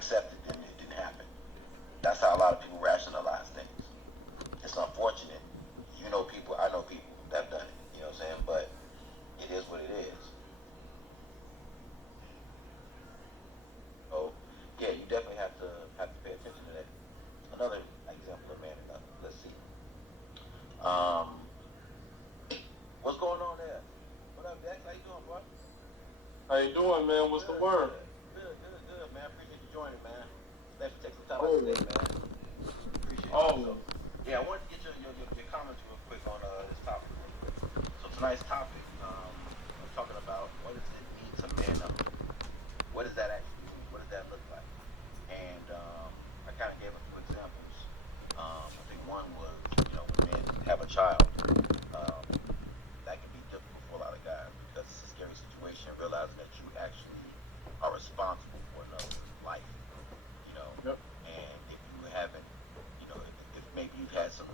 accept it, then it didn't happen. That's how a lot of people rationalize things. It's unfortunate. You know people, I know people that have done it. You know what I'm saying? But it is what it is. So yeah, you definitely have to pay attention to that. Another example of man enough. Let's see. Um, what's going on there? What up, Dex? How you doing, boy? How you doing, man? What's the Good, word? good, good, man. Appreciate you joining, man. Thanks for taking some time out Oh, today, man. Appreciate you. oh, So, yeah, I wanted to get your comments real quick on this topic real quick. So tonight's topic, I'm talking about what does it mean to man up? What does that actually mean? What does that look like? And I kind of gave a few examples. I think one was, when men have a child, um, that can be difficult for a lot of guys because it's a scary situation, realizing that you actually are responsible for another life, you know. yep. And if you haven't, if maybe you've had some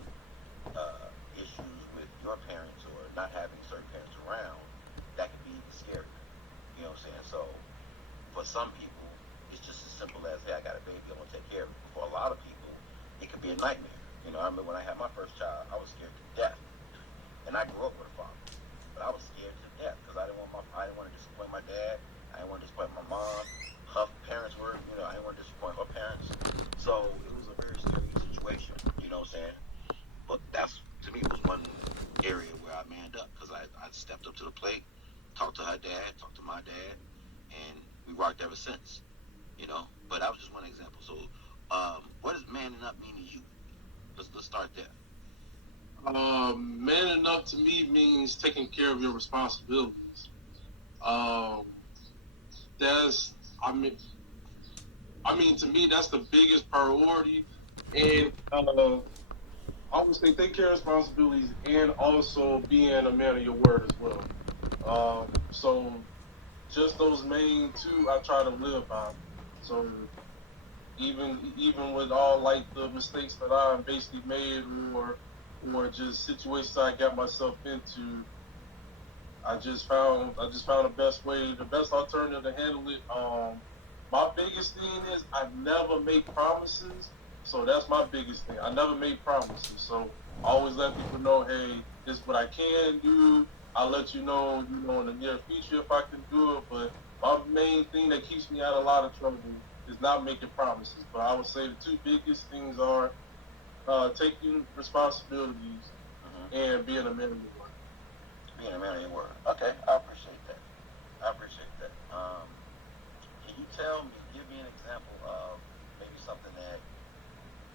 issues with your parents or not having certain parents around, that can be even scary. You know what I'm saying? So for some people, it's just as simple as, hey, I got a baby, I'm gonna take care of it. For a lot of people, it could be a nightmare. I remember when I had my first child, I was scared to death, and I grew up with a father, but I was scared to death because I didn't want to disappoint my dad, I didn't want to disappoint my mom. Her parents were, I didn't want to disappoint her parents, so it was a very scary situation. You know what I'm saying? But that's to me was one area where I manned up because I stepped up to the plate, talked to her dad, talked to my dad, and we rocked ever since. But that was just one example. So, what does manning up mean to you? Let's start there. Man enough to me means taking care of your responsibilities. Um, that's, I mean, to me, that's the biggest priority. And I would say take care of responsibilities and also being a man of your word as well. So just those main two, I try to live by. So even with all like the mistakes that I basically made or just situations I got myself into, I just found the best alternative to handle it. My biggest thing is I never make promises, so that's my biggest thing. I never make promises, so I always let people know, hey, this is what I can do. I'll let you know, in the near future if I can do it. But my main thing that keeps me out of a lot of trouble is not making promises. But I would say the two biggest things are taking responsibilities Mm-hmm. and being a man of your word. Being a man of your word. Okay, I appreciate that. I appreciate that. Can you give me an example of maybe something that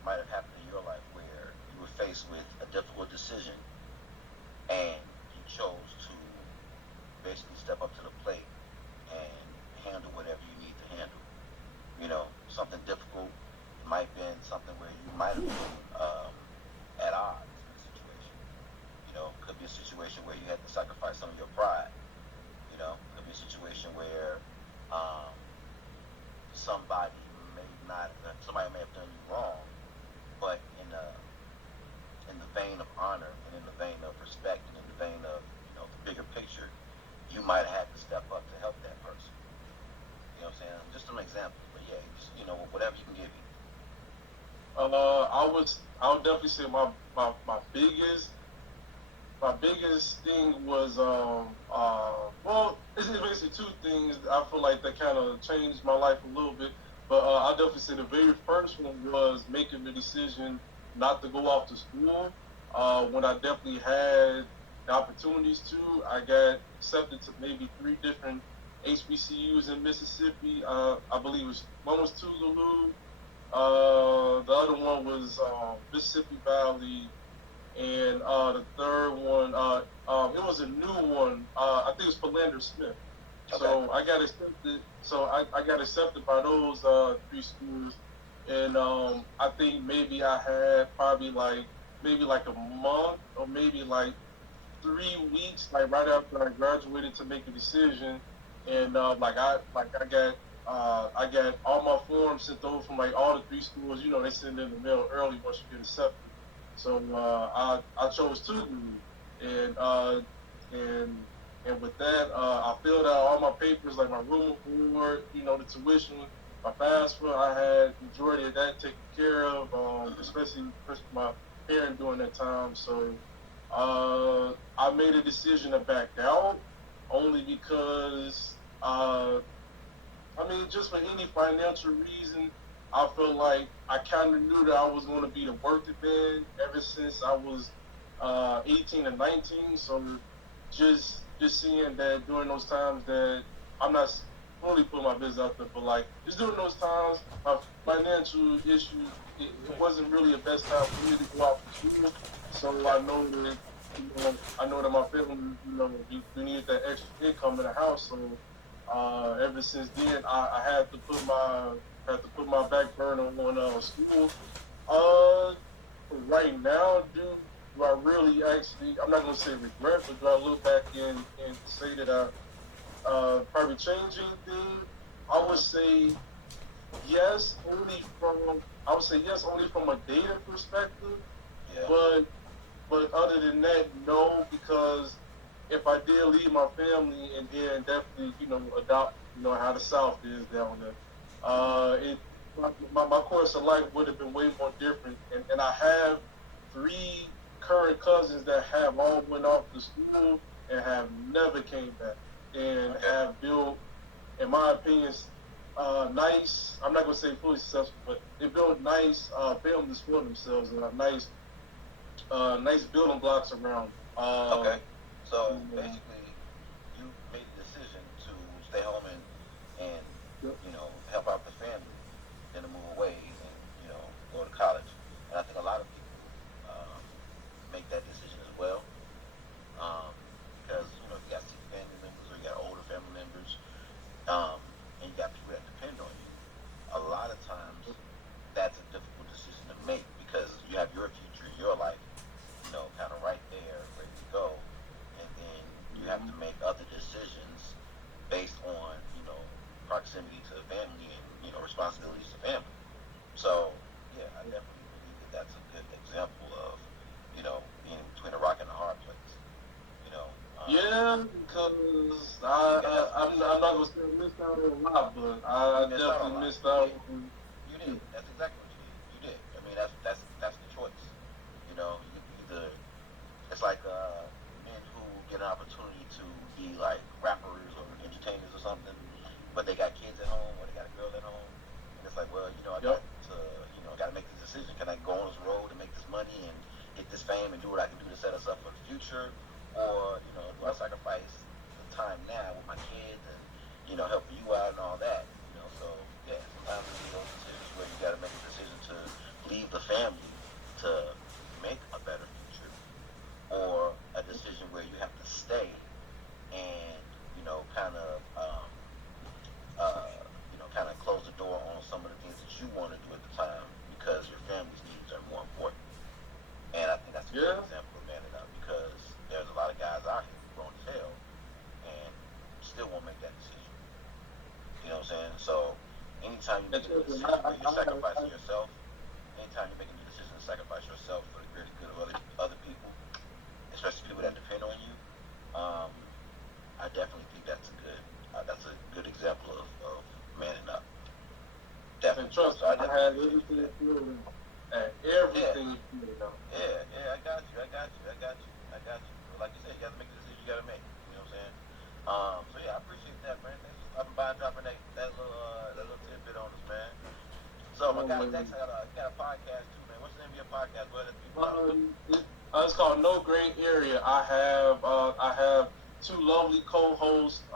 might have happened in your life where you were faced with a difficult decision and you chose to basically step up to the plate and handle whatever you need to handle? Something difficult might have been something where you might have been at odds in a situation. Could be a situation where you had to sacrifice some of your pride. Could be a situation where um, somebody somebody may have done you wrong, but in the vein of honor and in the vein of respect and in the vein of the bigger picture, you might have had to step up to help that person. You know what I'm saying? Just an example, but yeah, just, whatever you can give me. I would definitely say my biggest thing was well, it's basically two things I feel like that kind of changed my life a little bit. But I definitely say the very first one was making the decision not to go off to school. When I definitely had the opportunities to, I got accepted to maybe three different HBCUs in Mississippi. I believe one was Tougaloo, the other one was Mississippi Valley, and the third one, it was a new one. I think it was Philander Smith. Okay. So I got accepted. So I got accepted by those three schools, and I think maybe I had probably maybe like a month or maybe like 3 weeks, like right after I graduated, to make a decision, and I got all my forms sent over from like all the three schools. They send in the mail early once you get accepted. So I chose two, and and and with that I filled out all my papers like my room and board, the tuition, my FAFSA. I had majority of that taken care of, especially my parent during that time. So I made a decision to back out only because I mean, just for any financial reason, I felt like I kind of knew that I was going to be the working man ever since I was 18 and 19. So just seeing that during those times that I'm not fully putting my business out there, but like just during those times, my financial issues, it wasn't really the best time for me to go out for school. So I know that I know that my family, we needed that extra income in the house. So ever since then, I had to put my back burner on school. Uh, right now, do I really actually? I'm not gonna say regret, but do I look back and say that I probably changed anything? I would say yes, only from a data perspective, Yeah. but other than that, no, because if I did leave my family and then definitely, adopt, how the South is down there, it my course of life would have been way more different. And I have three current cousins that have all went off to school and have never came back and have built, in my opinion, nice. I'm not gonna say fully successful, but they built nice families for themselves and nice building blocks around. Okay. So basically, you made the decision to stay home and Yep. help out the family, then to move away and go to college. And I think a lot of people make that decision as well, because you got sick family members or you got older family members, and you got people that depend on you. A lot of times, that's a difficult decision to make because you have your future, your life, kind of right there, ready to go, and then you have to make other decisions based on proximity to the family and responsibilities to family. So yeah, I definitely believe that that's a good example of being between a rock and a hard place. You know, Yeah, because I'm not gonna say I missed out on a lot, but you I missed out on a definitely lot. missed You out did. on. You did. That's exactly what you did. You did. I mean, that's the choice. You either it's like men who get an opportunity to be like rappers or entertainers or something, but they got kids at home or they got a girl at home, and it's like, well, I got Yep. to, got to make this decision. Can I go on this road and make this money and get this fame and do what I can do to set us up for the future, or do I Yep. sacrifice the time now with my kids and helping you out and all that? So yeah, sometimes it's those decisions where you got to make a decision to leave the family to make a better future, or a decision where you have to stay and kind of kind of close the door on some of the things that you want to do at the time because your family's needs are more important. And I think that's a great Yeah. example of manning up because there's a lot of guys out here who grown as hell and still won't make that decision. You know what I'm saying? So anytime you're That's making a it. decision where you're sacrificing yourself, anytime you're making a decision to sacrifice yourself for the greater good of other people, especially people that depend on you, um, I definitely think that's a good example of manning up. And Definitely. trust So me, I I definitely had appreciate everything that. filled in. And Yeah, everything filled out. yeah. I got you. But like you said, you got to make the decision you got to make. You know what I'm saying? So yeah, I appreciate that, man. Thanks for stopping by and dropping that little tidbit on us, man. So my Oh, guy man. Dex got a podcast too, man. What's the name of your podcast? Go ahead, let people know. It's called No Gray Area. I have two lovely co-hosts,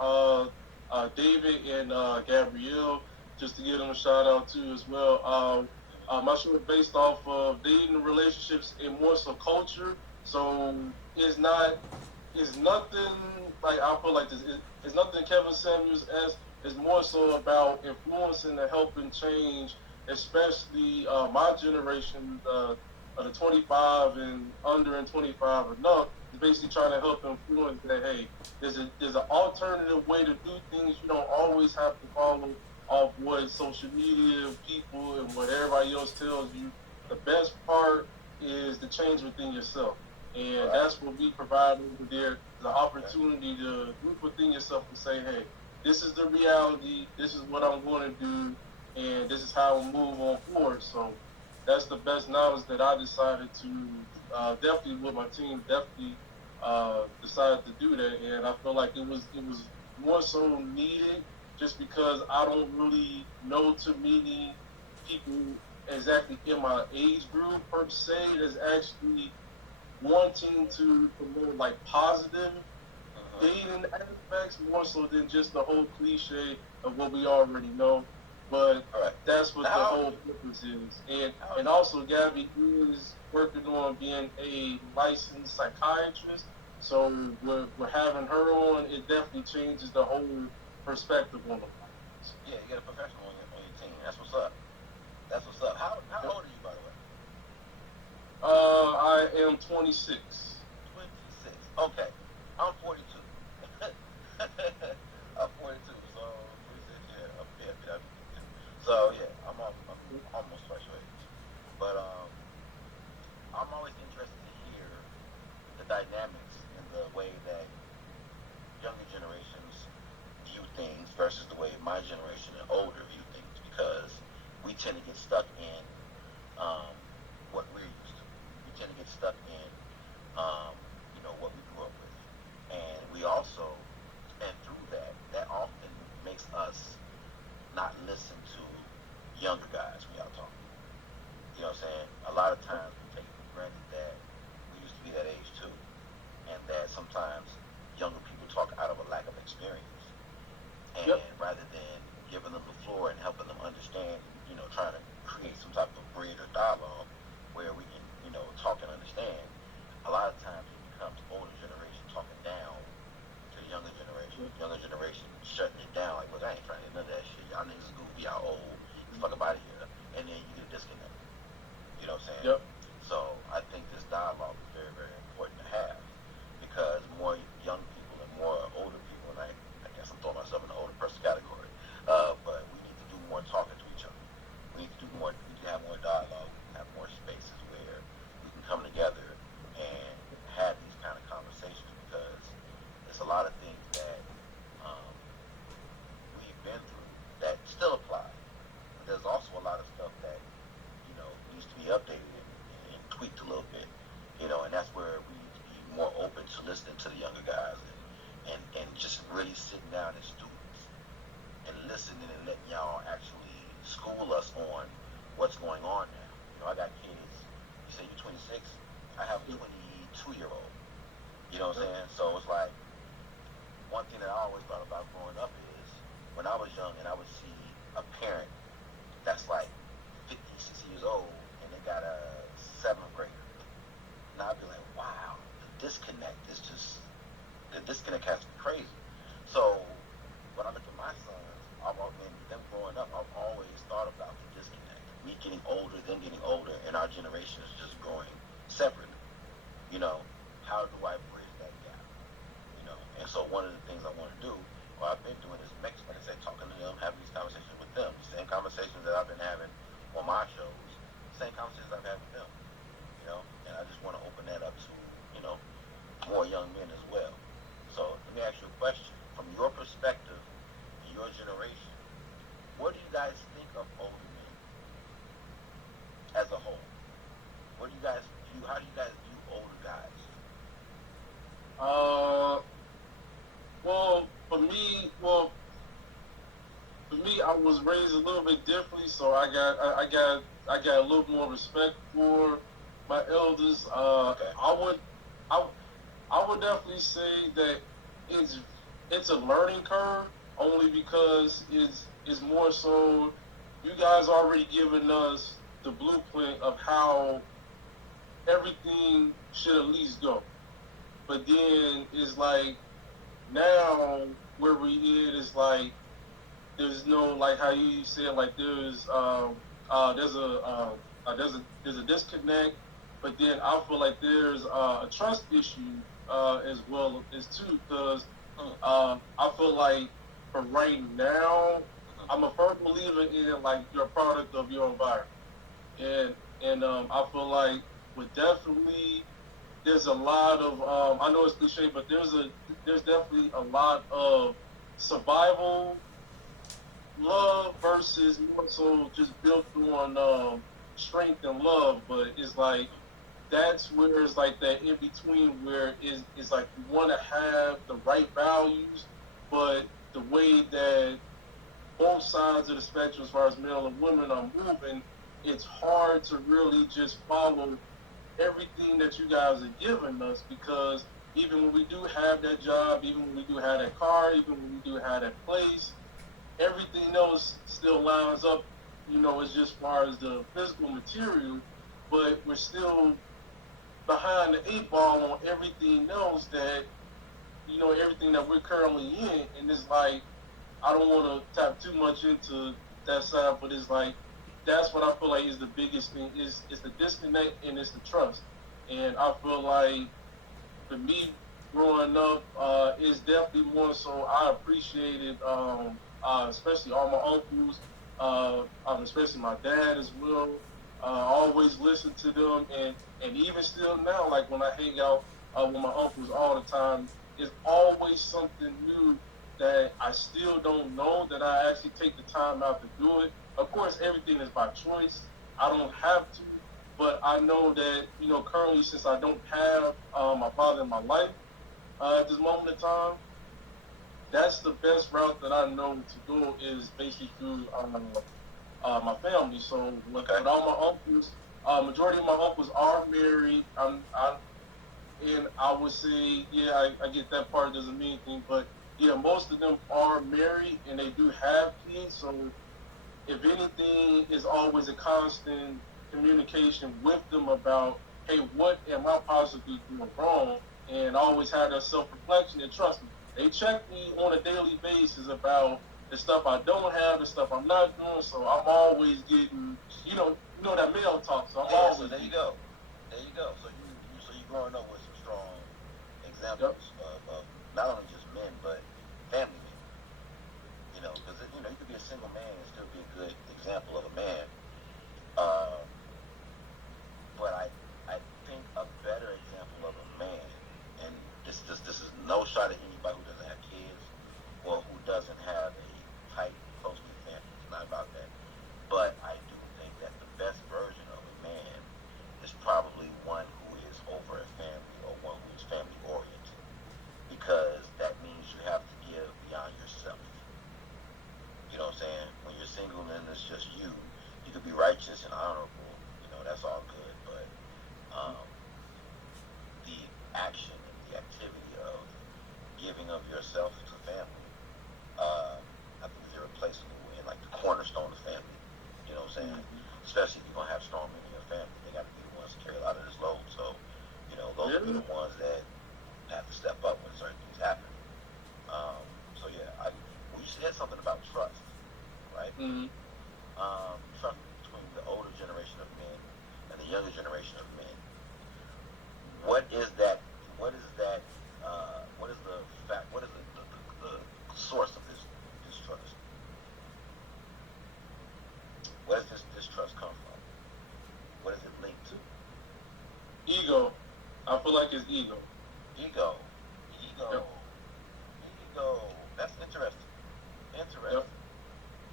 David and Gabrielle, just to give them a shout out too as well. My show is based off of dating relationships and more so culture. So it's not it's nothing like I feel like this. It's nothing Kevin Samuels as. It's more so about influencing and helping change, especially my generation, the 25 and under and 25 and up, is basically trying to help influence that, hey, there's an alternative way to do things. You don't always have to follow off what social media people and what everybody else tells you. The best part is the change within yourself. And Right. that's what we provide over there, the opportunity to look within yourself and say, hey, this is the reality, this is what I'm going to do, and this is how we move on forward. So that's the best knowledge that I decided to definitely with my team definitely decided to do that, and I feel like it was more so needed just because I don't really know too many people exactly in my age group per se that's actually wanting to promote like positive Uh-huh. dating aspects more so than just the whole cliche of what we already know. But All right. that's what Now, the how old are whole you? purpose is. And How old and are you? also Gabby is working on being a licensed psychiatrist. So we're having her on. It definitely changes the whole perspective on the things. Yeah, you got a professional on your team. That's what's up. That's what's up. How old are you, by the way? I am 26. 26. Okay. I'm 42. I'm 42. So 26. Yeah. So yeah, I'm almost twice your age. But I'm always interested to hear the dynamics in the way that younger generations view things versus the way my generation and older view things, because we tend to get stuck in um, what we're used to. We tend to get stuck in what we grew up with, and we also, and through that, that often makes us not listen to younger guys when y'all talk. You know what I'm saying? A lot of times we take for granted that we used to be that age too, and that sometimes younger people talk out of a lack of experience, and Yep. rather than giving them the floor and helping them understand, trying to create some type of bridge or dialogue where we can, talk and understand, a lot of times it becomes older generation talking down to the younger generation shutting it down, like, look, I ain't trying to hear none of that shit. Y'all niggas is goofy, y'all old, get the fuck up out of here. And then you get a disconnect. You know what I'm saying? Yep. So I think this dialogue is very, very important to have, because more young people and more older people, and I guess I'm throwing myself in the older person category, but we need to do more talking to each other. We need to do more. We need to have more dialogue. We need to have more spaces where we can come together and have these kind of conversations, because there's a lot of things that um, we've been through that still apply. But there's also a lot of stuff that needs to be updated and tweaked a little bit. And that's where we need to be more open to listening to the younger guys, and just really sitting down as students and listening and letting y'all actually school us on what's going on now. I got kids. You say you're 26. I have a 22-year-old. You know what I'm saying? So it's like, one thing that I always thought about growing up is when I was young and I would see a parent that's like 50, 60 years old and they got a seventh grader. And I'd be like, wow, the disconnect has to be crazy. So when I look at my sons, and them growing up, I've always thought about the disconnect. Me getting older, them getting older, and our generation is just growing separately. You know, how do I bridge that gap? And so one of the things I want to do, or I've been doing, is like I said, talking to them, having these conversations with them, the same conversations that I've been having on my shows, same conversations I've had with them. And I just want to open that up to more young men as well. So let me ask you a question: from your perspective, in your generation, what do you guys think of older men as a whole? What do you guys view? How do you guys view older guys? Uh, well, for me, I was raised a little bit differently, so I got a little more respect for my elders. Okay. I I would definitely say that it's it's a learning curve only because it's more so you guys already given us the blueprint of how everything should at least go. But then it's like now where we is like there's no like how you said like there's a disconnect, but then I feel like there's a trust issue as well as too because I feel like for right now I'm a firm believer in like you're a product of your environment, and I feel like with definitely there's a lot of I know it's cliche, but there's definitely a lot of survival love versus more so just built on strength and love, but it's like that's where it's like that in between where is like you want to have the right values, but the way that both sides of the spectrum, as far as male and women, are moving, it's hard to really just follow everything that you guys are giving us because even when we do have that job, even when we do have that car, even when we do have that place, everything else still lines up. It's just as far as the physical material, but we're still behind the eight ball on everything else that everything that we're currently in, and it's like I don't want to tap too much into that side, but it's like that's what I feel like is the biggest thing is the disconnect and it's the trust, and I feel like for me growing up is definitely more so I appreciated especially all my uncles, especially my dad as well. Always listen to them, and even still now, like when I hang out with my uncles all the time, there's always something new that I still don't know that I actually take the time out to do it. Of course, everything is by choice. I don't have to, but I know that currently since I don't have my father in my life at this moment in time, that's the best route that I know to go is basically through my family. So with all my uncles, majority of my uncles are married. And I would say, yeah, I get that part doesn't mean anything, but yeah, most of them are married and they do have kids. So if anything, is always a constant communication with them about, hey, what am I possibly doing wrong? And I always have that self-reflection and trust me. They check me on a daily basis about the stuff I don't have, the stuff I'm not doing. So I'm always getting, that male talk. So I'm always. So there you go. There you go. So you growing up with some strong examples of not only just men but family men. Because you could be a single man and still be a good example of a man. Uh, but I think a better example of a man, and this is no shot at anybody who doesn't have kids or who doesn't have a tight, close knit family. It's not about that. But I do think that the best version of a man is probably one who is over a family or one who is family oriented. Because that means you have to give beyond yourself. You know what I'm saying? When you're single and it's just you could be righteous and honorable. That's all good. But the action and the activity of giving of yourself to family, I think is irreplaceable and like the cornerstone of family. You know what I'm saying? Mm-hmm. Especially if you're gonna have strong men in your family, they got to be the ones to carry a lot of this load. So, those will be the ones that have to step up when certain things happen. So yeah, you said something about trust, right? Mm-hmm. Trust between the older generation of men and the younger generation of men. What is that? What is that? What is the fact? What is the source of this trust? Where does this trust come from? What is it linked to? Ego. I feel like it's ego. Ego. Yep. Ego. That's interesting. Yep.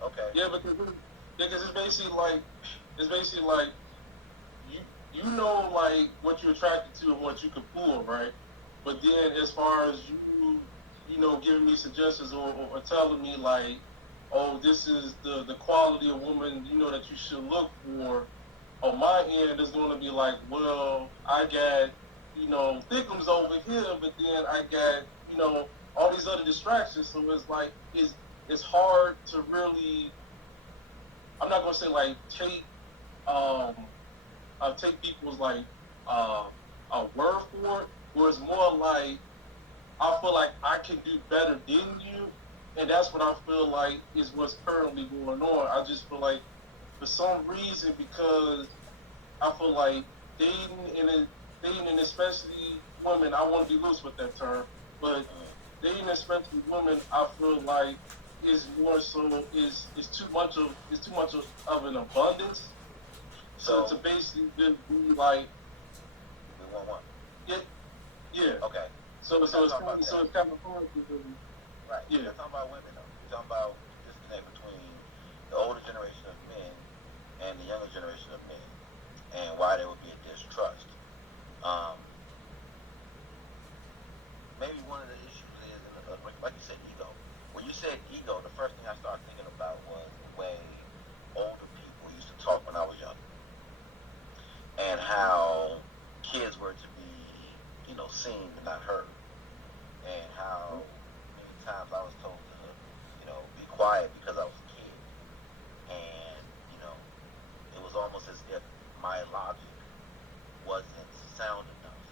Okay. Yeah, because it's basically like you know like what you're attracted to and what you can pull, right? But then as far as giving me suggestions or telling me like, oh, this is the quality of woman that you should look for. On my end, is going to be like, well, I got thickums over here, but then I got all these other distractions. So it's like it's hard to really. I'm not gonna say like take people's like a word for it, where it's more like I feel like I can do better than you, and that's what I feel like is what's currently going on. I just feel like for some reason because I feel like dating and especially women, I want to be loose with that term, but dating especially women, I feel like is more so is too much of an abundance. So to basically just be like we want one. Yeah. Okay. So it's kind of hard to right. Yeah. You're talking about women though. You're talking about this disconnect between the older generation of men and the younger generation of men, and why there would be a distrust. Um, Maybe one of the issues is, like you said, ego. When you said ego, the first thing I started thinking about was the way older people used to talk when I was young, and how kids were to be, seen but not heard, and how many times I was told to, be quiet because I was a kid, and it was almost as if my logic wasn't sound enough.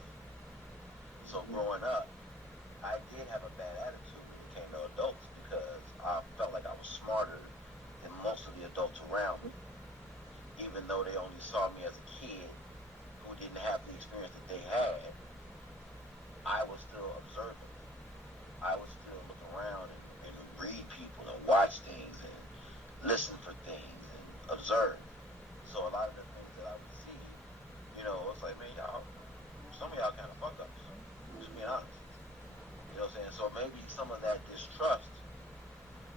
So growing up, I did have a bad attitude when it came to adults because I felt like I was smarter than most of the adults around me, even though they only saw me as a kid who didn't have the experience that they had. I was still observant. I would still look around and read people and watch things and listen for things and observe. So a lot of the things that I would see, it's like, man, y'all, some of y'all kind of fuck up. So just be honest. You know what I'm saying? So maybe some of that distrust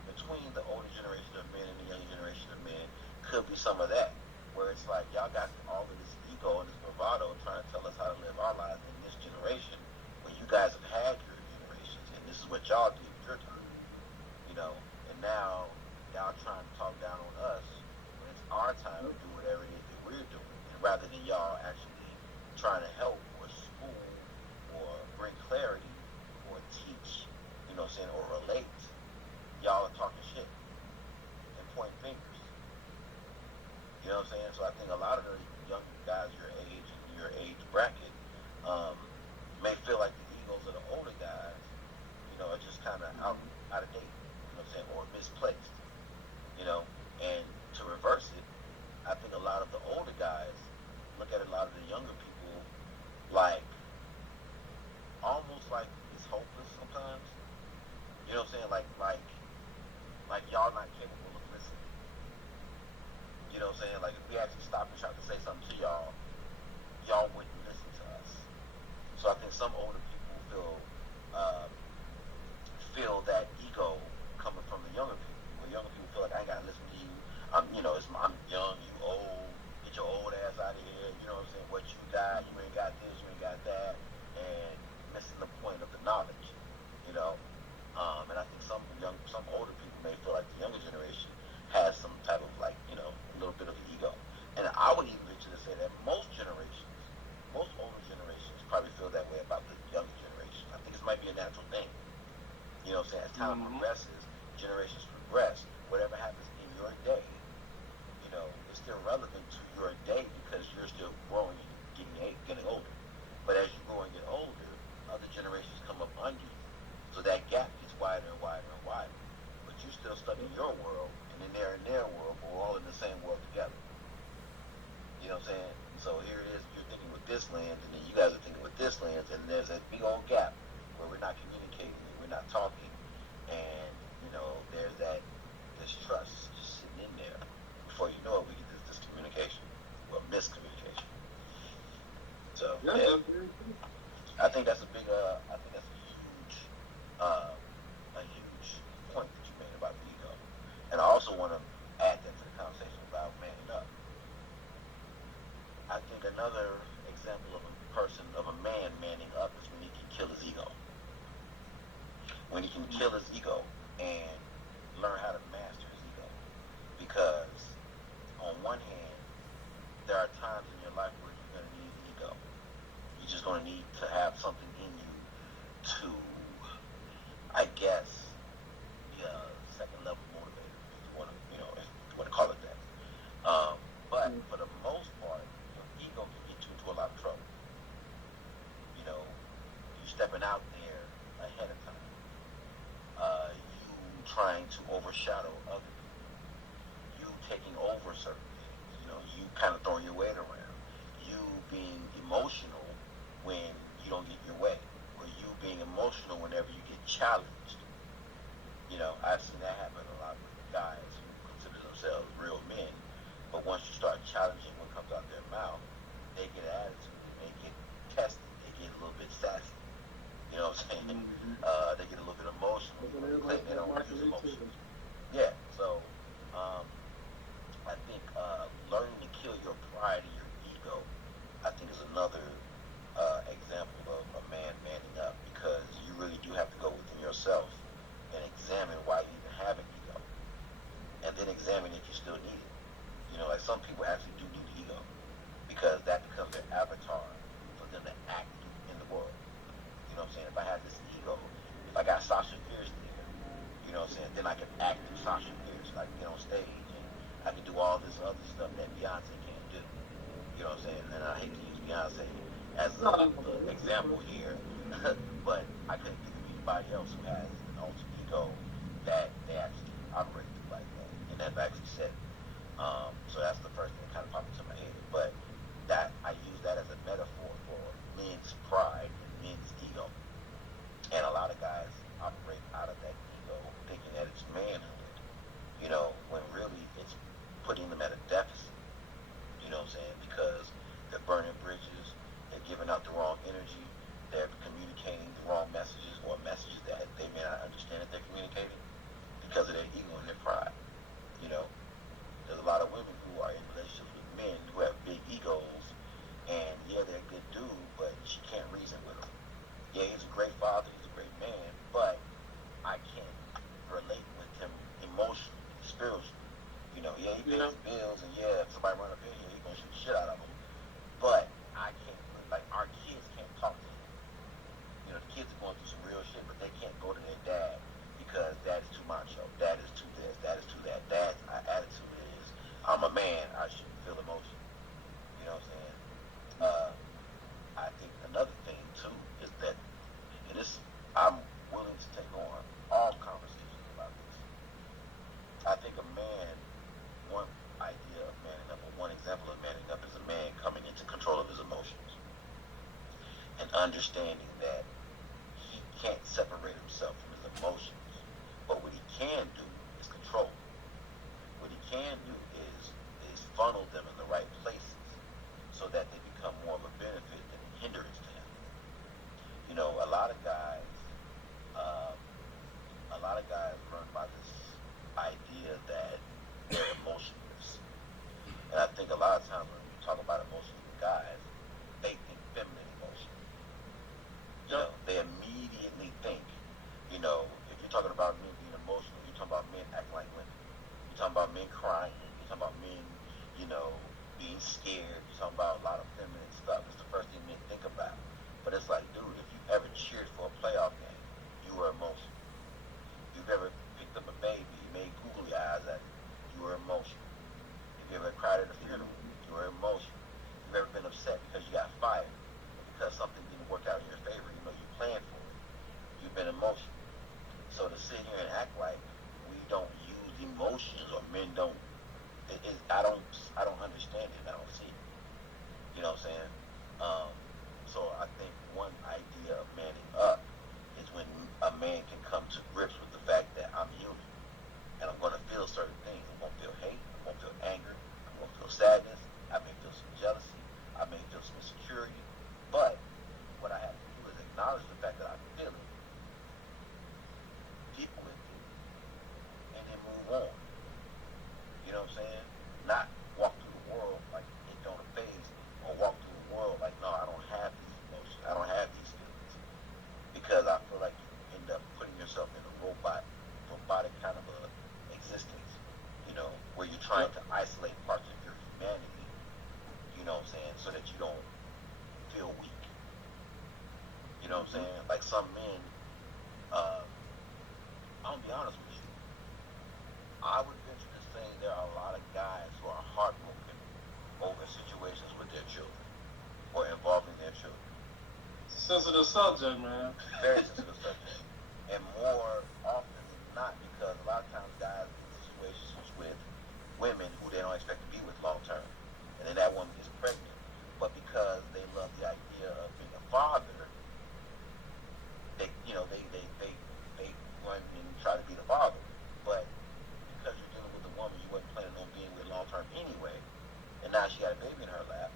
between the older generation of men and the younger generation of men could be some of that, where it's like y'all got all of this ego and this bravado trying to tell us how to live our lives in this generation, when you guys have had your generations and this is what y'all did with your time, and now y'all trying to talk down on us when it's our time to do whatever it is that we're doing, and rather than y'all actually trying to help or school or bring clarity or teach, or relate, y'all are talking shit and pointing fingers. You know what I'm saying? So I think a lot of the young guys your age and your age bracket may feel like the egos of the older guys, are just kind of out of date, or misplaced, and to reverse it, I think a lot of the older guys look at a lot of the younger people like, almost like it's hopeless sometimes. You know what I'm saying? Like y'all not capable of listening. You know what I'm saying? Like if we actually stopped and tried to say something to y'all, y'all wouldn't listen to us. So I think some older people feel that ego coming from the younger people. Where younger people feel like I ain't gotta listen to you. I'm young, you old. Get your old ass out of here. You know what I'm saying? What you got? You ain't got this. You ain't got that. And missing the point of the knowledge. And I think some older people may feel like the younger generation has some type of a little bit of ego. And I would even venture to say that most older generations probably feel that way about the younger generation. I think this might be a natural thing. You know what I'm saying? As time progresses, generations progress. Whatever happens in your day, it's still relevant to your day because you're still growing and getting older. But as you grow and get older, other generations come up under you. So that gap gets wider and wider and wider. But you're still stuck in your world, and then they're in their world, but we're all in the same world together. You know what I'm saying? So here it is, you're thinking with this lens, and then you guys are thinking with this lens, and there's a big old gap where we're not communicating, and we're not talking, and, there's that distrust just sitting in there. Before you know it, we get this communication, well, miscommunication. So, yeah. I think that's a huge point that you made about the ego. And I also want to add that to the conversation about manning up. I think another example of a man manning up is when he can kill his ego. When he can kill his ego and learn how to master his ego. Because on one hand, there are times in your life where you're going to need ego. You're just going to need to have something in you to, I guess, be a second level motivator, if you want to call it that. But for the most part, your ego can get you into a lot of trouble. You stepping out there ahead of time. You trying to overshadow other people. You taking over certain things. You kind of throwing your weight around. You being emotional when you don't get your way, or you being emotional whenever you get challenged. I've seen that happen a lot with guys who consider themselves real men, but once you start challenging what comes out their mouth, they get an attitude, they get tested, they get a little bit sassy. You know what I'm saying? They get a little bit emotional. They don't use emotions. Yeah, so I'm saying? Then I can act in Sasha Fierce. I can get on stage and I can do all this other stuff that Beyonce can't do. You know what I'm saying? And I hate to use Beyonce as a example here, but I couldn't think of anybody else who has an alter ego that they actually operate through like that, and they've actually said it. So that's the first thing that kind of popped into my head. But that I use that as a metaphor for men's pride and men's ego, and a lot of guys operate out of that ego, thinking that it's manhood. You know, when really it's putting them at a deficit. You know what I'm saying? Because they're burning bridges, they're giving out the wrong energy, they're communicating the wrong messages or messages that they may not understand that they're communicating because of their ego and their pride. You know, there's a lot of women who are in relationships with men who have big egos, and yeah, they're a good dude, but she can't reason with him. Yeah, he's a great father, he's a great man, but I can't relate with him emotionally, spiritually. You know, yeah, he pays bills, and yeah, if somebody run up in here, he's gonna shoot the shit out of him. But I can't, like, our kids can't talk to him. You know, the kids are going through some real shit, but they can't go to their dad because dad is too macho, dad is too this, dad is too that. Dad's attitude is, I'm a man, I should feel emotion. You know what I'm saying? I think another thing too is that, and this, I'm willing to take on all conversations about this. I think a man, one idea of manning up, or one example of manning up, is a man coming into control of his emotions and understanding that he can't separate himself from his emotions. But what he can do is control them. What he can do is funnel them in the right places so that they become more of a benefit than a hindrance to him. You know, uh, a lot of guys run by this idea that they're emotionless. And I think a lot of times when you talk about emotions with guys, they think feminine emotion. You know, they immediately think, you know, if you're talking about men being emotional, you're talking about men acting like women. You're talking about men crying. You're talking about men, you know, being scared. You're talking about a lot of feminine stuff. It's the first thing men think about. But it's like, dude, if you ever cheered for a playoff game, you were emotional. If you've ever picked up a baby, made googly eyes at it, you were emotional. If you ever cried at a funeral, you were emotional. If you've ever been upset because you got fired, or because something didn't work out in your favor, you know you planned for it, you've been emotional. So to sit here and act like we don't use emotions or men don't, I don't understand it. I don't see it. You know what I'm saying? So I think one idea of manning up is when a man can come to grips with the fact that I'm human and I'm going to feel certain things. I'm going to feel hate. I'm going to feel anger. I'm going to feel sadness. I may feel some jealousy. I may feel some insecurity. But what I have to do is acknowledge the fact that I feel it, deal with it, and then move on. You know what I'm saying? Not walk through the world like it don't phase, or walk through the world like, no, I don't have these emotions. I don't have these feelings. Because I feel like you end up putting yourself in a robotic kind of a existence, you know, where you're trying to isolate parts of your humanity, you know what I'm saying, so that you don't feel weak. You know what I'm saying? Like some men, I'm gonna be honest with you, I would venture to say there are a lot of guys who are heartbroken over situations with their children or involving their children. Sensitive subject, man. Very sensitive subject. And more often than not, because a lot of times guys get in situations with women who they don't expect to be with long term. And then that woman gets pregnant. But because they love the idea of being a father, they run and try to be the father. But because you're dealing with a woman you wasn't planning on being with long term anyway, and now she got a baby in her lap,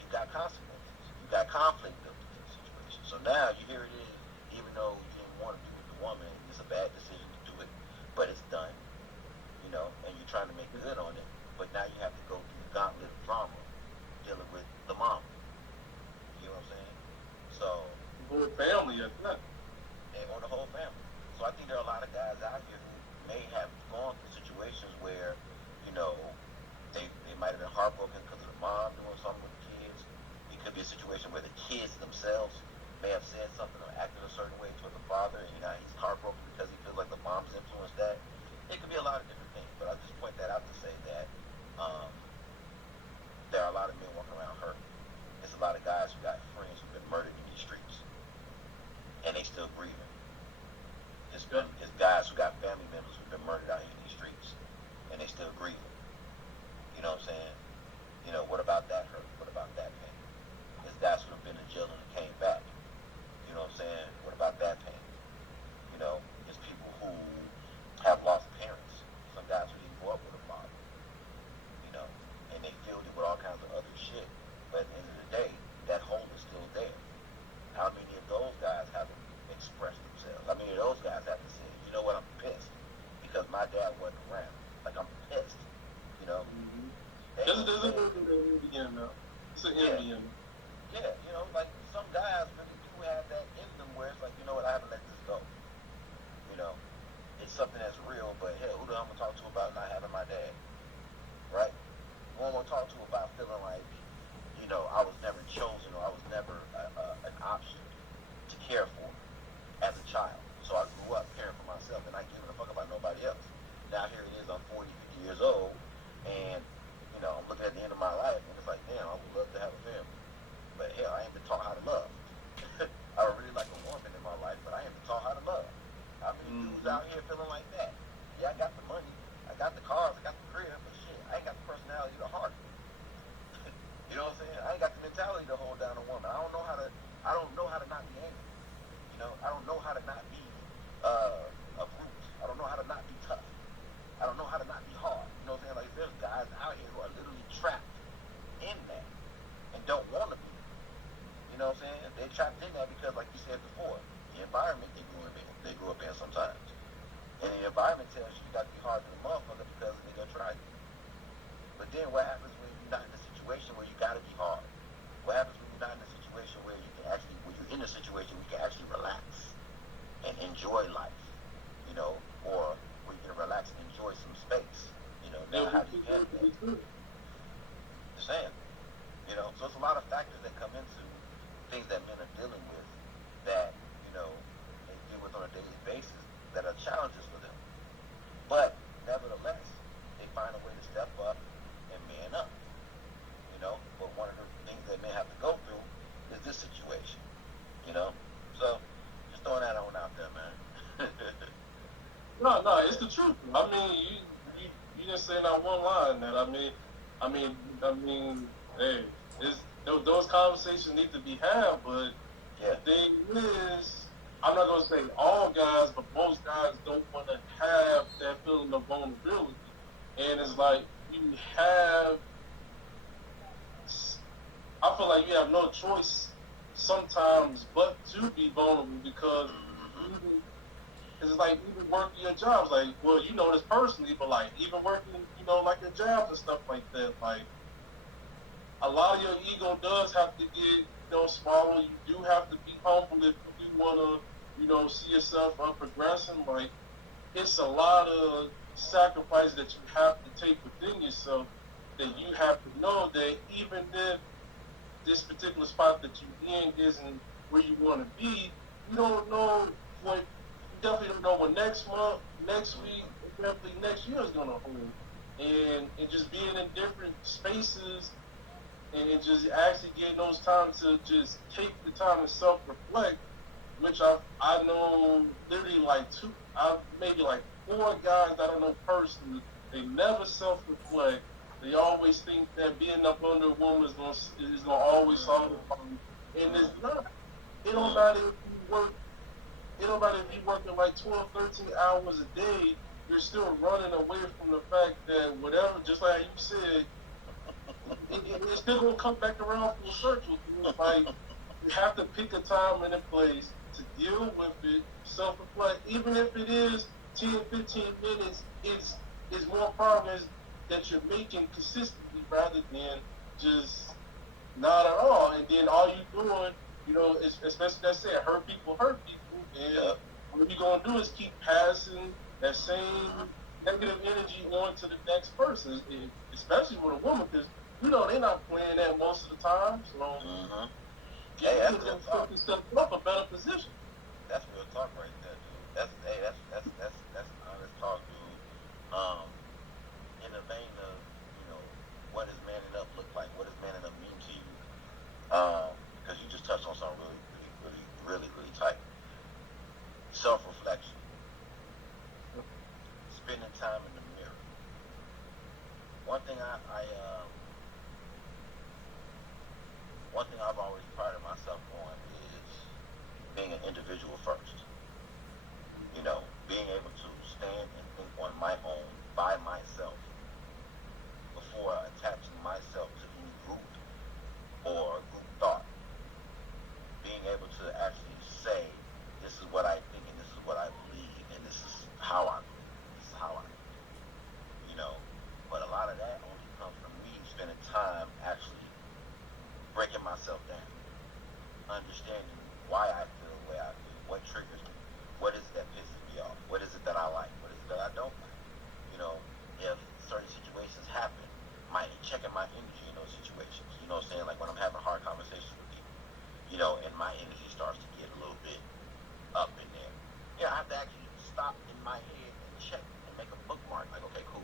you got consequences. You got conflict built into the situation. So now here it is, even though you didn't want to be with the woman, it's a bad decision to do it, but it's done, you know, and you're trying to make good on it, but now you have to go through the gauntlet of drama dealing with the mom. You know what I'm saying? So, The whole family at that. and on the whole family. So I think there are a lot of guys out here who may have gone through situations where, you know, they might have been heartbroken because of the mom doing something with the kids. It could be a situation where the kids themselves may have said something or acted a certain way toward the father, and he's heartbroken because he feels like the mom's They There's a understand. little bit of envy in there. It's an Yeah, envy in there. yeah. You know, like some guys really do have that in them where it's like, you know what, I haven't let this go. You know, it's something that's real, but hell, who the hell I'm gonna talk to about not having my dad, right? Who I'm gonna talk to about feeling like, you know, I was never chosen or I was never an option to care for as a child. So I grew up caring for myself and not giving a fuck about nobody else. Now here it is, I'm 40, 50 years old, and, you know, I'm looking at the end of my life, and it's like, damn, I would love to have a family. But hell, I ain't been taught how to love. I would really like a woman in my life, but I ain't been taught how to love. I mean, dudes Mm-hmm. out here feeling like that. Yeah, I got the money, I got the cars, I got the crib, but shit, I ain't got the personality to heart. You know what I'm saying? I ain't got the mentality to hold down a woman. I don't know how to not be angry. You know, I don't know how to not be a brute. I don't know how to not be tough. I don't know how to not be hard. You know what I'm saying? Like there's guys out here who are literally trapped in that and don't want to be. You know what I'm saying? They're trapped in that because, like you said before, the environment they grew up in sometimes. And the environment tells you got to be hard to the motherfucker because they gonna try you. But then what happens when you're not in a situation where you got to be hard? What happens when you're not in a situation where you can actually, when you're in a situation where you can actually relax and enjoy life, you know, or where you can relax and enjoy some space, you know, Yeah, now how do you handle that? Just saying, you know, so it's a lot of factors that come into things that men are dealing with that, you know, they deal with on a daily basis that are challenges for them. But nevertheless, they find a way to step up and man up, you know. But one of the things that men have to go through is this situation, you know. So just throwing that on out there, man. No, it's the truth. I mean, you didn't say not one line that. Hey, those conversations need to be had. But Yeah. the thing is, I'm not gonna say all guys, but most guys don't want to have that feeling of vulnerability. And it's like you have. I feel like you have no choice sometimes but to be vulnerable because Mm-hmm. even because it's like even working your jobs, like, well, you know this personally, but like even working, you know, like your jobs and stuff like that, like a lot of your ego does have to get, you know, smaller. You do have to be humble if you do want to, you know, see yourself progressing. Like it's a lot of sacrifice that you have to take within yourself that you have to know that even if this particular spot that you're in isn't where you want to be, you don't know what you definitely don't know what next month, next week, definitely next year is gonna hold. And just being in different spaces and just actually getting those time to just take the time to self reflect, which I know literally like maybe like four guys that I know personally, they never self reflect. They always think that being up under a woman is gonna always solve the problem, and it's not. It don't matter if you work. It don't matter if you working like 12, 13 hours a day. You're still running away from the fact that whatever, just like you said, it's still gonna come back around full circle. It's like you have to pick a time and a place to deal with it, self-reflect, even if it is 10, 15 minutes. It's more progress that you're making consistently rather than just not at all. And then all you doing, you know, especially that said, hurt people, and Yep. what you're gonna do is keep passing that same negative energy on to the next person, especially with a woman, because you know they're not playing that most of the time. So Mm-hmm. you Hey, that's just real gotta talk. set yourself up a better position. That's real talk right there, dude. That's honest talk, dude. In the vein of, you know, what does manning up look like? What does manning up mean to you? Because you just touched on something really tight. Self-reflection, spending time in the mirror. One thing one thing I've always prided myself on is being an individual first. You know, being able to stand and think on my own by myself before attaching myself to any group or group thought. Being able to actually say, this is what I think and this is what I believe and this is how I believe. This is how I think. You know, but a lot of that only comes from me spending my head and check and make a bookmark. Like, okay, cool.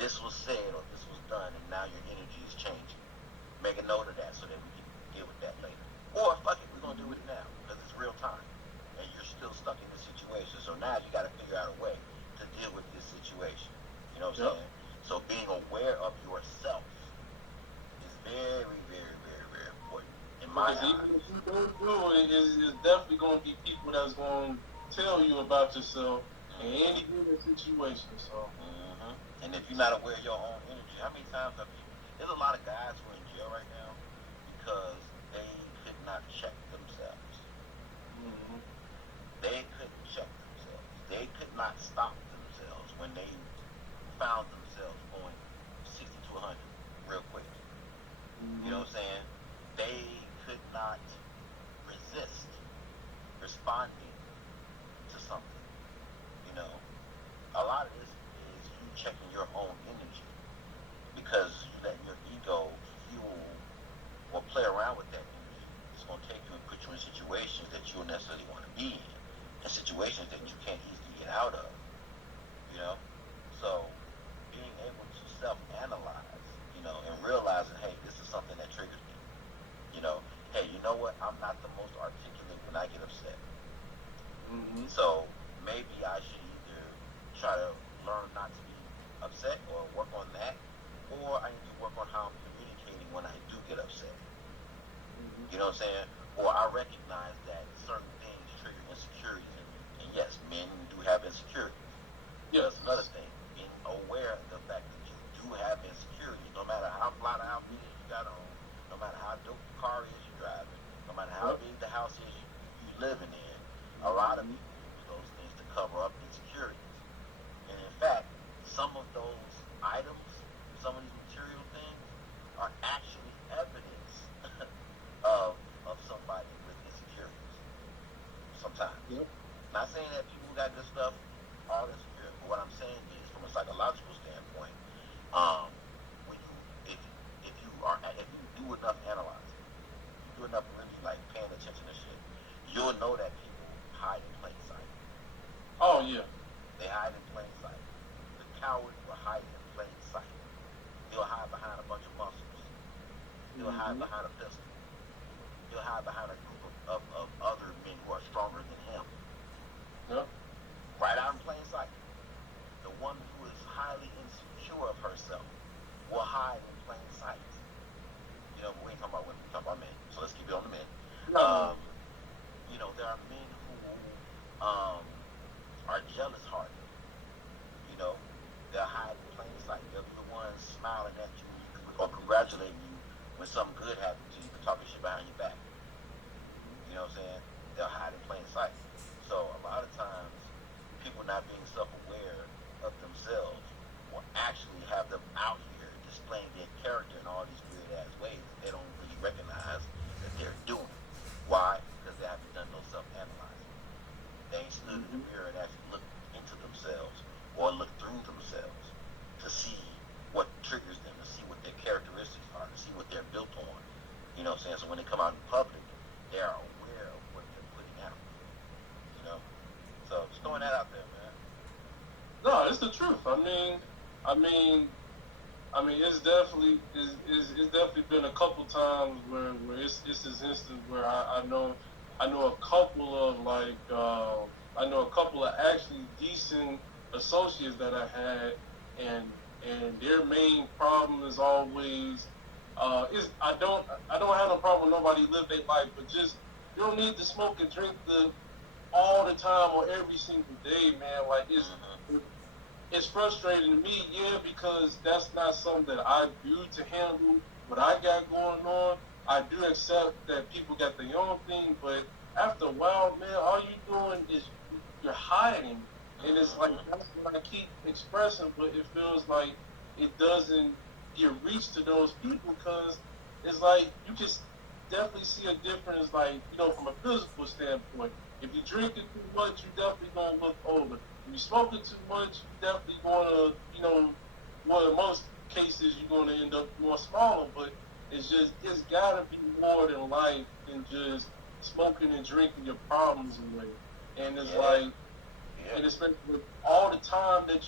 This was said or this was done, and now your energy is changing. Make a note of that so that we can deal with that later. Or fuck it, we're gonna do it now because it's real time, and you're still stuck in this situation. So now you got to figure out a way to deal with this situation. You know what I'm saying? So being aware of yourself is very, very, very, very important in my eyes. Even if you don't do it, it's definitely going to be people that's going to tell you about yourself in any given situation. So. And if you're not aware of your own energy, how many times have you? There's a lot of guys who are in jail right now because they could not check themselves. They couldn't check themselves. They could not stop themselves when they found themselves going 60 to 100 real quick. You know what I'm saying? They could not resist responding to something. You know, a lot of this is you checking your own energy because you let your ego fuel or play around with that energy. It's going to take you and put you in situations that you don't necessarily want to be in, and situations that you can't easily get out of. You know, so being able to self-analyze, you know, and realizing, hey, this is something that triggers me. You know, hey, you know what? I'm not the most articulate when I get upset. So maybe I should either try to learn not to be upset or work on that, or I need to work on how I'm communicating when I do get upset. You know what I'm saying? Or I recognize that certain things trigger insecurities in me. And yes, men do have insecurities. That's another thing. Being aware of the fact that you do have insecurities, no matter how fly the outfit you got on, no matter how dope the car is you're driving, no matter how big the house is you living in, a lot of people use those things to cover up insecurities. And in fact, some of those items, some of these material things, are actually evidence of somebody with insecurities. Sometimes. Not saying that people who got good stuff are insecure, but what I'm saying is, from a psychological standpoint, when you if you do enough analyzing, you do enough really like paying attention to shit, you'll know that people hide in plain sight. Oh yeah. They hide in plain sight. The coward will hide in plain sight. He'll hide behind a bunch of muscles. He'll hide behind a pistol. He'll hide behind a group of other men who are stronger than him. Right out in plain sight. The one who is highly insecure of herself will hide in plain sight. You know, we ain't talking about women, we're talking about men. So let's keep it on the men. You know, there are men who are jealous hearted. You know, they'll hide in plain sight. They'll be the ones smiling at you or congratulating you when something good happens to you, talking shit behind your back. You know what I'm saying? They'll hide in plain sight. So a lot of times, people not being self-aware of themselves will actually have them out here displaying their character in all these weird-ass ways that they don't really recognize that they're doing. Why? Because they haven't done no self-analyzing. They ain't stood in the mirror and actually looked into themselves or looked through themselves to see what triggers them, to see what their characteristics are, to see what they're built on. You know what I'm saying? So when they come out in public, they are aware of what they're putting out. You know? So just throwing that out there, man. No, it's the truth. I mean, it's definitely been a couple times where it's this instance where I know a couple of actually decent associates that I had, and their main problem is always I don't have no problem with nobody live their life, but just you don't need to smoke and drink all the time or every single day, man. Like it's frustrating to me, because that's not something that I do to handle what I got going on. I do accept that people got their own thing, but after a while, man, all you doing is you're hiding, and it's like that's what I keep expressing, but it feels like it doesn't get reached to those people because it's like you can definitely see a difference, like from a physical standpoint. If you drink it too much, you definitely gonna look older. If you smoke it too much, you definitely gonna, in most cases, you're gonna end up more smaller. But it's gotta be more than life than just smoking and drinking your problems away. And it's especially with all the time that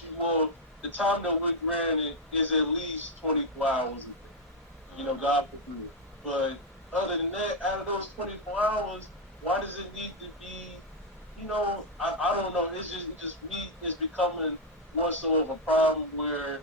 the time that we're granted is at least 24 hours a day. God forbid. But other than that, out of those 24 hours, why does it need to be, I don't know. It's just me, it's becoming more so of a problem where,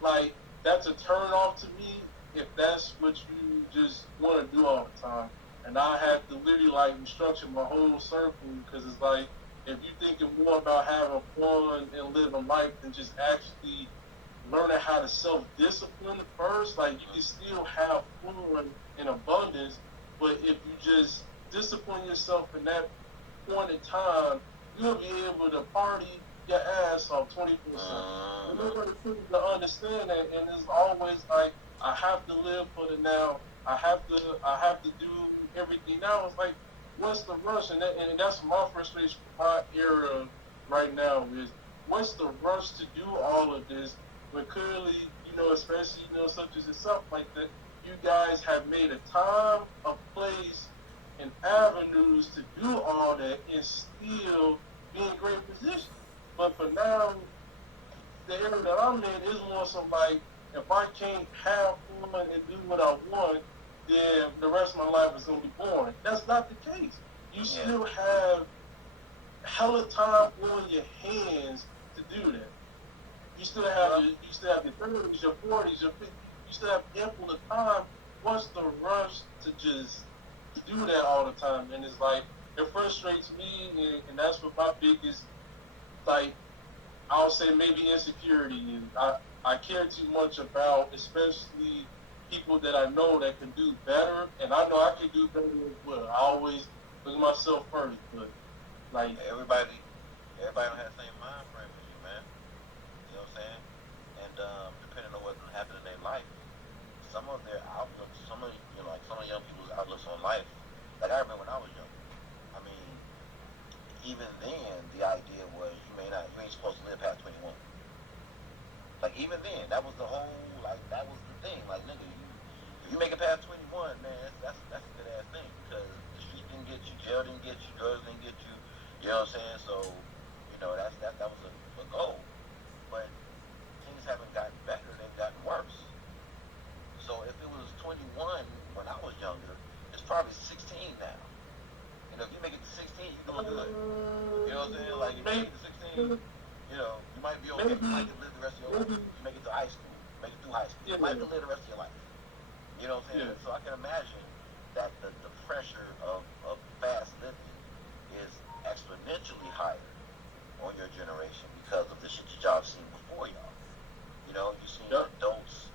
like, that's a turn off to me if that's what you just want to do all the time. And I have to literally, like, restructure my whole circle because it's like, if you're thinking more about having fun and living life than just actually learning how to self-discipline first, like, you can still have fun in abundance, but if you just discipline yourself in that point in time, you'll be able to party your ass off 24/7. And nobody seems to understand that, and it's always like, I have to live for the now. I have to do everything now. It's like, what's the rush? And that's my frustration for my era right now is, what's the rush to do all of this when clearly, especially, such as yourself like that, you guys have made a time, a place, and avenues to do all that and still be in great position. But for now, the area that I'm in is more so like, if I can't have fun and do what I want, then the rest of my life is going to be boring. That's not the case. You still have hella time on your hands to do that. You still have your 30s, your 40s, your 50s. You still have ample of time. What's the rush to just do that all the time? And it's like, it frustrates me, and that's what my biggest, like, I'll say maybe insecurity is. I care too much about, especially people that I know that can do better, and I know I can do better as well. I always look at myself first, but like everybody don't have the same mind frame as you, man. You know what I'm saying? And depending on what's happening in their life, some of their outlooks, some of young people's outlooks on life. Like, I remember when I was young. I mean, even then, the idea was you ain't supposed to live past 21. Like, even then, that was the whole, like, that was the thing. Like, nigga, if you make it past 21, man, that's a good ass thing, because the street didn't get you, jail didn't get you, drugs didn't get you. You know what I'm saying? So, that was a goal. But things haven't gotten better; they've gotten worse. So if it was 21 when I was younger, it's probably 16 now. If you make it to 16, you're doing good. You know what I'm saying? Like, you make it to 16, you might be okay. You might live the rest of your life. You make it to high school, make it through high school. You might live the rest of your life. You know what I'm saying? So I can imagine that the pressure of fast living is exponentially higher on your generation because of the shit that y'all have seen before y'all. You've seen adults,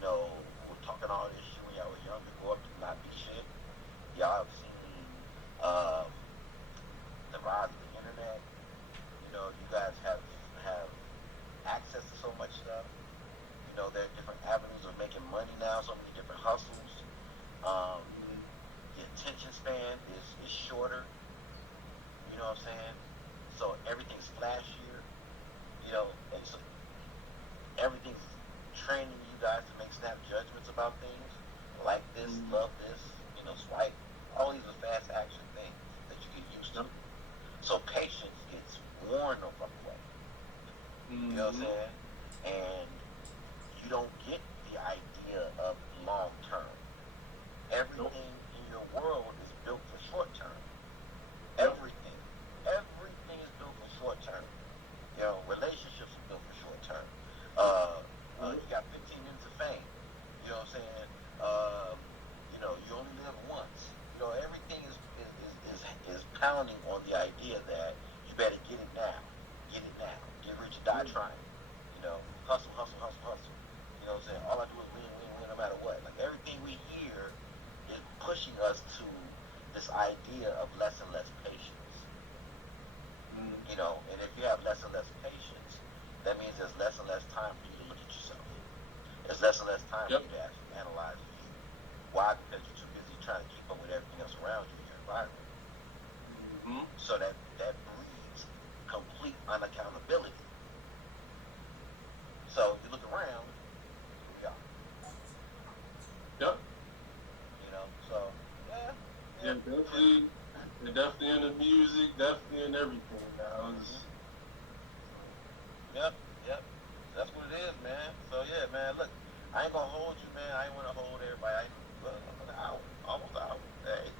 who were talking all this shit when y'all was younger, grow up to not be shit. Y'all have seen the rise of the internet. You guys have access to so much stuff. There are different avenues of making money now, so many different hustles. The attention span is shorter. You know what I'm saying? So everything's flashier. And so everything's training you guys to make snap judgments about things. Like this, love this, swipe. All these are fast action things that you get used to. So patience gets worn the fuck away. You know what I'm saying? And you don't get the idea of long term. Everything in your world is built for short term. Everything is built for short term. Relationships are built for short term. You got 15 minutes of fame. You know what I'm saying? You only live once. Everything is pounding on the idea that you better get it now. Get it now. Get rich or die trying. Hustle, hustle, hustle, hustle. You know what I'm saying? All I do is win, win, win, no matter what. Like, everything we hear is pushing us to this idea of less and less patience. And if you have less and less patience, that means there's less and less time for you to look at yourself. There's less and less time for you to actually analyze you. Why? Because you're too busy trying to keep up with everything else around you in your environment. So that breeds complete unaccountability. So if you look around, here we are. Yep. So definitely in the music, definitely in everything now. Yep, yep. That's what it is, man. So yeah, man. Look, I ain't gonna hold you, man. I ain't wanna hold everybody. I ain't, look, an hour, almost an hour. Hey.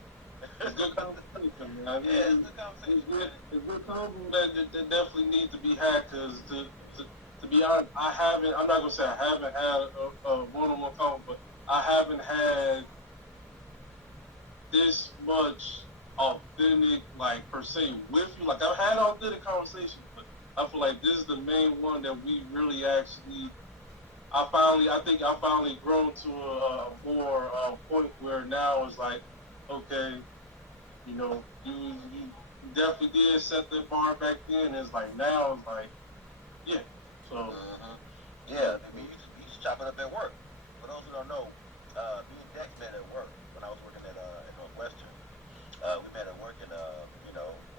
It's good conversation, man. Yeah, it's a good conversation, man. It's good conversation that definitely needs to be had. Because to be honest, I'm not gonna say I haven't had a one-on-one call, but I haven't had this much authentic, like per se, with you. Like I've had authentic conversations, but I feel like this is the main one that we really actually. I think I finally grown to a more point where now it's like, okay, you definitely did set the bar back then. It's like now it's like, yeah. So. Yeah, I mean, you used to chop it up at work. For those who don't know, me and Dex met at work when I was working at Northwestern. We met at work, and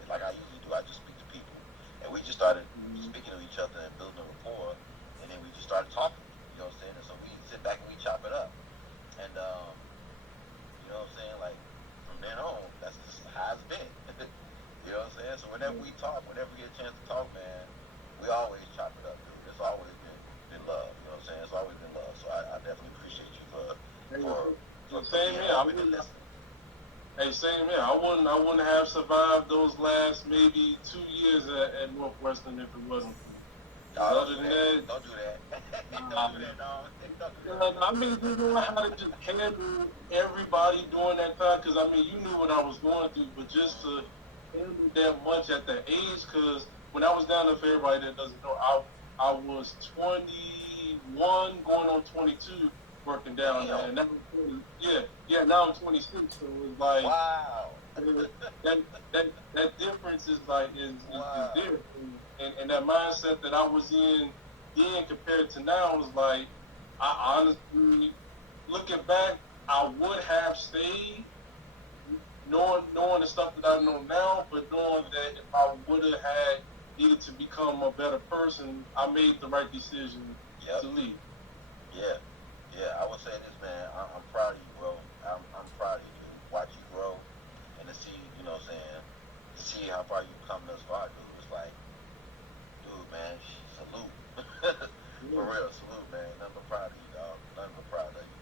like I usually do, I just speak to people, and we just started speaking to each other and building a rapport, and then we just started talking. You know what I'm saying? And so we sit back and we chop it up, and you know what I'm saying? Like from then on, that's just how it's been. You know what I'm saying? So whenever we talk, whenever we get a chance to talk, man, we always chop it up, dude. It's always been love. You know what I'm saying? It's always been love. So I definitely appreciate you for same being here. open and listening. Hey, same here. I wouldn't have survived those last maybe 2 years at Northwestern if it wasn't for you. Other than that, don't do that. Don't do that, dog. I mean, you know how to just handle everybody during that time. Because I mean, you knew what I was going through, but just to handle that much at that age, because when I was down there, for everybody that doesn't know, I was 21, going on 22, working down there, and now I'm 20. Yeah. Now I'm 26, so it's like wow. that difference is like is there, and that mindset that I was in then compared to now is like I honestly looking back, I would have stayed knowing the stuff that I know now, but knowing that if I would have had needed to become a better person, I made the right decision to leave. Yeah, I would say this, man. I'm proud of you, bro. I'm proud of you to watch you grow and to see, you know what I'm saying, to see how far you've come thus far, dude. It's like, dude, man, salute. For real, salute, man. Nothing but proud of you, dog. Nothing but proud of you.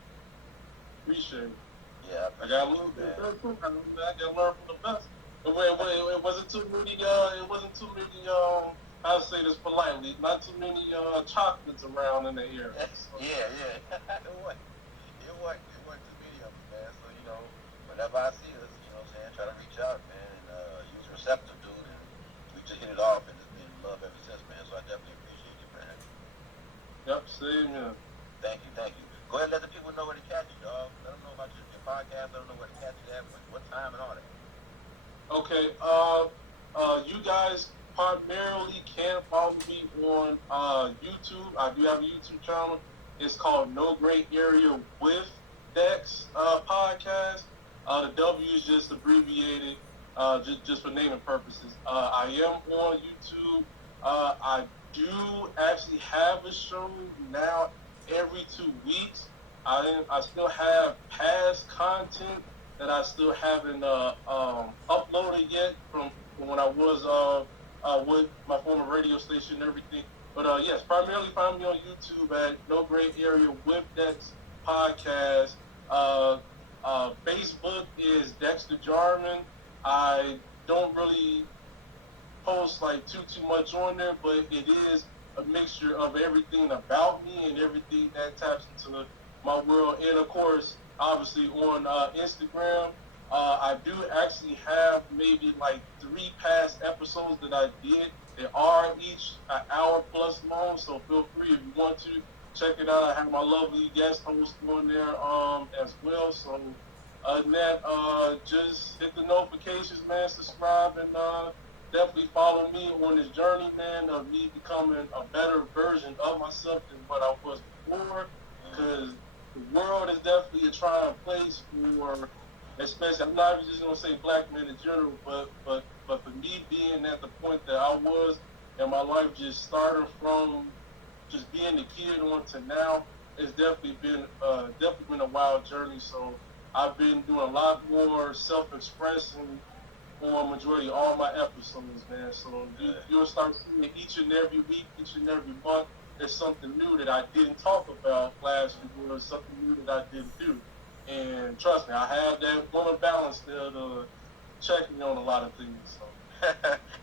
Appreciate it. Yeah, I got a little bit. I got to learn from the best. It wasn't too many. It wasn't too many. I'll say this politely. Not too many chocolates around in the area. So. Yeah. It wasn't too many of them, man. So whenever I see us, you know what I'm saying, try to reach out, man, and he was receptive, dude, and we just hit it off, and it's been love ever since, man. So I definitely appreciate you, man. Yep, same here. Thank you. Go ahead and let the people know where to catch you, dog. Let them know about your podcast. Let them know where to catch you at, what time and all that. Okay. You guys primarily can follow me on YouTube. I do have a YouTube channel. It's called No Gray Area with Dex podcast. The W is just abbreviated, just for naming purposes. I am on YouTube. I do actually have a show now every 2 weeks. I still have past content that I still haven't uploaded yet from when I was with my former radio station and everything. But yes, primarily find me on YouTube at No Gray Area with Dex podcast. Facebook is Dexter Jarman. I don't really post like too much on there, but it is a mixture of everything about me and everything that taps into my world. And of course, obviously on Instagram, I do actually have maybe like 3 past episodes that I did. They are each an hour plus long, so feel free if you want to check it out. I have my lovely guest host on there as well. So other than that, just hit the notifications, man, subscribe, and definitely follow me on this journey, man, of me becoming a better version of myself than what I was before. Because the world is definitely a trying place for, especially, I'm not just gonna say black men in general, but for me being at the point that I was in my life, just starting from just being a kid on to now, it's definitely been a wild journey. So I've been doing a lot more self-expressing on majority of all my episodes, man. So you'll start seeing each and every week, each and every month, there's something new that I didn't talk about last week, or something new that I didn't do. And trust me, I have that woman balance there to check me on a lot of things. So.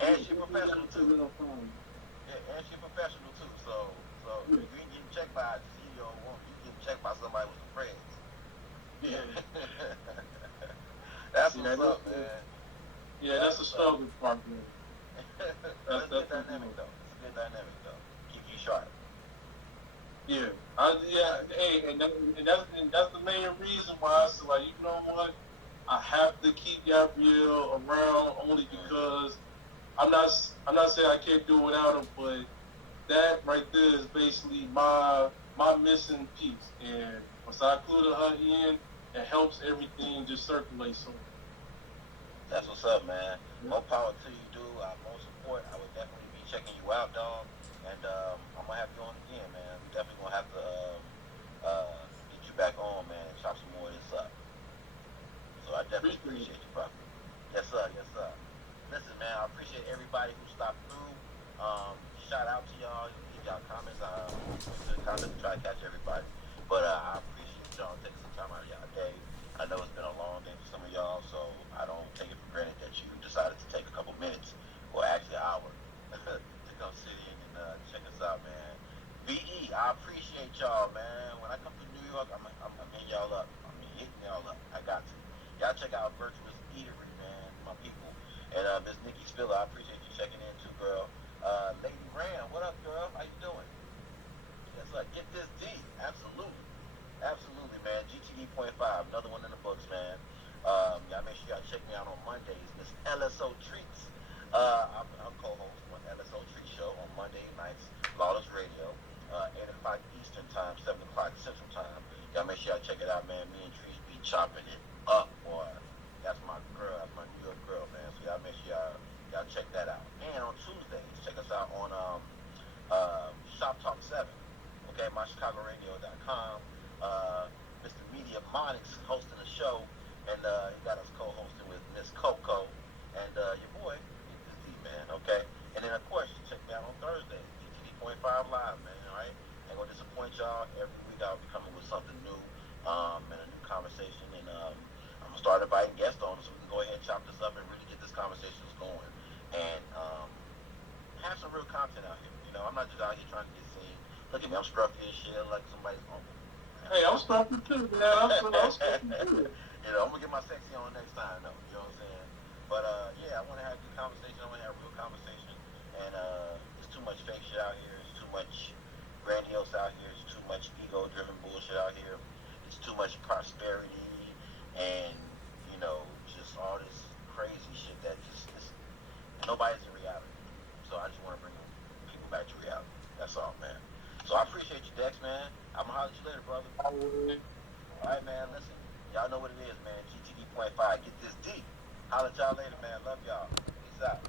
And she's professional too. Yeah, and she's professional too. So you ain't getting checked by a CEO woman. You getting checked by somebody with some friends. Yeah. That's what's up, man. Yeah, that's the struggle part, man. That's a good dynamic, though. It's a good dynamic, though. Keep you sharp. Yeah, hey, and that's the main reason why I said, like, you know what, I have to keep Gabrielle around only because I'm not saying I can't do without him, but that right there is basically my missing piece, and once I included her in, it helps everything just circulate. So that's what's up, man. More power to you, dude. More support. I would definitely be checking you out, dog. And I'm gonna have you on again, man. We definitely gonna have to get you back on, man, and chop some more of this up. So I definitely appreciate you, bro. Yes, sir. Yes, sir. Listen, man, I appreciate everybody who stopped through. Shout out to y'all. Give y'all comments. Comments to try to catch everybody. But I appreciate y'all taking some time out of y'all day. I know it's been a long day for some of y'all, so I don't take it for granted that you decided to take a couple minutes, or actually an hour, to come sit in and check us out, man. BE, I appreciate y'all, man. When I come to New York, I'm hitting y'all up. I'm hitting y'all up. I got to. Y'all check out Virtuous Eatery, man, my people. And Miss Nikki Spiller, I appreciate you checking in too, girl. Lady Graham, what up, girl? How you doing? Yes, get this D. Absolutely. Absolutely, man. GTD.5, another one in the books, man. Y'all make sure y'all check me out on Mondays. Miss LSO Treats. I'm co-host on LSO Treat Show on Monday nights, Lawless Radio, 8 o'clock Eastern Time, 7 o'clock Central Time. Y'all make sure y'all check it out, man. Me and Trees be chopping it up, boy. That's my girl. That's my New York girl, man. So y'all make sure y'all check that out. And on Tuesdays, check us out on Shop Talk 7. Okay, mychicagoradio.com. Mr. Media Monix hosting the show, and he got us co-hosting with Miss Coco and your boy, Mr. D, man, okay? And then, of course, check me out on Thursday, GTD.5 Live, man, all right? Ain't gonna disappoint y'all. Every week I'll be coming with something new and a new conversation, and I'm gonna start inviting guests on so we can go ahead and chop this up and really get this conversation going and have some real content out here. You know, I'm not just out here trying to get seen. Look at me, I'm scruffy as shit like somebody's uncle. Hey, I'm scruffy too, man. I'm scruffy too. You know, I'm gonna get my sexy on next time, though. You know what I'm saying? But yeah, I want to have a good conversation. I want to have a real conversation. And there's too much fake shit out here. There's too much grandiose out here. There's too much ego-driven bullshit out here. It's too much prosperity and just all this crazy shit that just nobody's in reality. So I just want to bring people back to reality. That's all, man. So I appreciate you, Dex, man. I'm gonna holler at you later, brother. All right, man. Listen, y'all know what it is, man. GTD.5. Get this D. Holler at y'all later, man. Love y'all. Peace out.